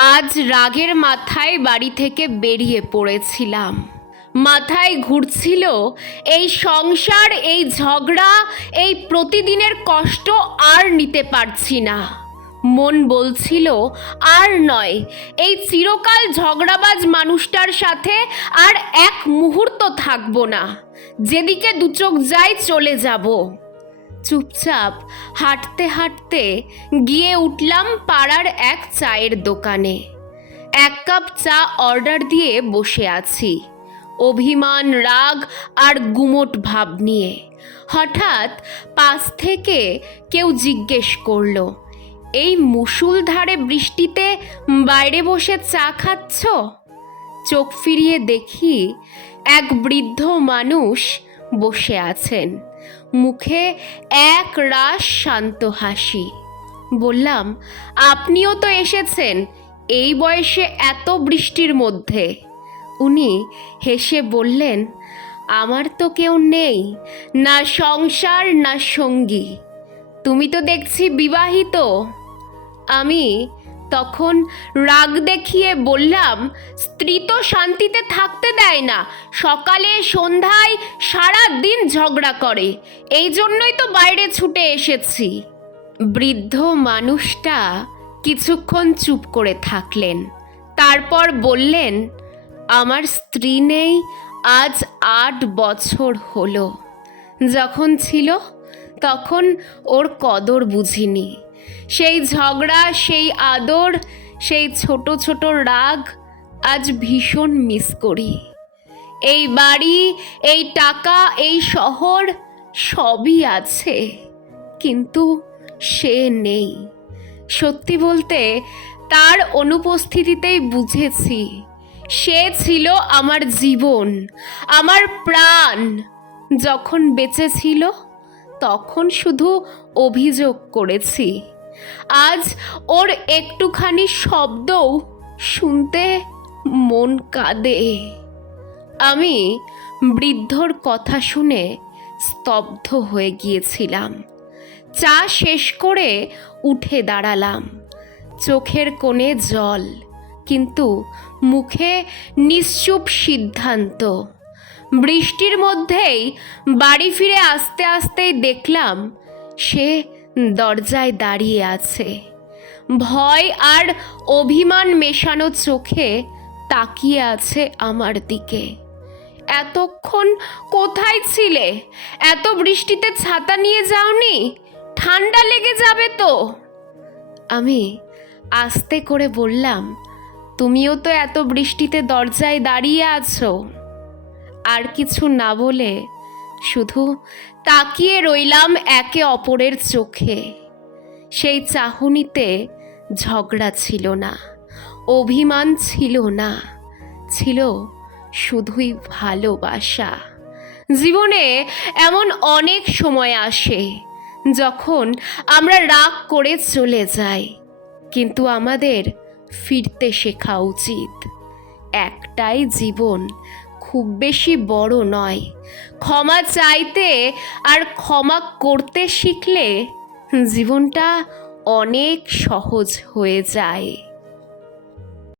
আজ রাগের মাথায় বাড়ি থেকে বেরিয়ে পড়েছিলাম। মাথায় ঘুরছিল এই সংসার, এই ঝগড়া, এই প্রতিদিনের কষ্ট আর নিতে পারছি না। মন বলছিল, আর নয়, এই চিরকাল ঝগড়াবাজ মানুষটার সাথে আর এক মুহূর্ত থাকব না। যেদিকে দুচোখ যায় চলে যাব। চুপচাপ হাঁটতে হাঁটতে গিয়ে উঠলাম পাড়ার এক চায়ের দোকানে। এক কাপ চা অর্ডার দিয়ে বসে আছি। অভিমান, রাগ আর গুমোট ভাব নিয়ে। হঠাৎ পাশ থেকে কেউ জিজ্ঞেস করল, এই মুষুলধারে বৃষ্টিতে বাইরে বসে চা খাচ্ছ? চোখ ফিরিয়ে দেখি এক বৃদ্ধ মানুষ বসে আছেন। মুখে এক রাস শান্ত হাসি। বললাম, আপনিও তো এসেছেন, এই বয়সে এত বৃষ্টির মধ্যে। উনি হেসে বললেন, আমার তো কেউ নেই, না সংসার, না সঙ্গী। তুমি তো দেখছি বিবাহিত। আমি তখন রাগ দেখিয়ে বললাম, স্ত্রী তো শান্তিতে থাকতে দেয় না। সকালে, সন্ধ্যায় সারা দিন ঝগড়া করে। এই জন্যই তো বাইরে ছুটে এসেছি। বৃদ্ধ মানুষটা কিছুক্ষণ চুপ করে থাকলেন। তারপর বললেন, আমার স্ত্রী নেই, আজ আট বছর হলো। যখন ছিল, তখন ওর কদর বুঝিনি। সেই ঝগড়া, সেই আদর, সেই ছোট ছোট রাগ আজ ভীষণ মিস করি। এই বাড়ি, এই টাকা, এই শহর সবই আছে, কিন্তু সে নেই। সত্যি বলতে, তার অনুপস্থিতিতেই বুঝেছি, সে ছিল আমার জীবন, আমার প্রাণ, যখন বেঁচে ছিল তখন শুধু অভিযোগ করেছি। আজ ওর একটুখানি শব্দও শুনতে মন কাঁদে। আমি বৃদ্ধর কথা শুনে স্তব্ধ হয়ে গিয়েছিলাম। চা শেষ করে উঠে দাঁড়ালাম। চোখের কোণে জল, কিন্তু মুখে নিশ্চুপ সিদ্ধান্ত। বৃষ্টির মধ্যেই বাড়ি ফিরে আসতে আসতেই দেখলাম সে দরজায় দাঁড়িয়ে আছে। ভয় আর অভিমান মেশানো চোখে তাকিয়ে আছে আমার দিকে। এতক্ষণ কোথায় ছিলে? এত বৃষ্টিতে ছাতা নিয়ে যাওনি? ঠান্ডা লেগে যাবে তো? আমি আস্তে করে বললাম, তুমিও তো এত বৃষ্টিতে দরজায় দাঁড়িয়ে আছো। আর কিছু না বলে শুধু তাকিয়ে রইলাম একে অপরের চোখে। সেই চাহনিতে ঝগড়া ছিল না, অভিমান ছিল না, ছিল শুধুই ভালোবাসা। জীবনে এমন অনেক সময় আসে যখন আমরা রাগ করে চলে যাই, কিন্তু আমাদের ফিরতে শেখা উচিত। একটাই জীবন খুব বেশি বড় নয়। ক্ষমা চাইতে আর ক্ষমা করতে শিখলে জীবনটা অনেক সহজ হয়ে যায়।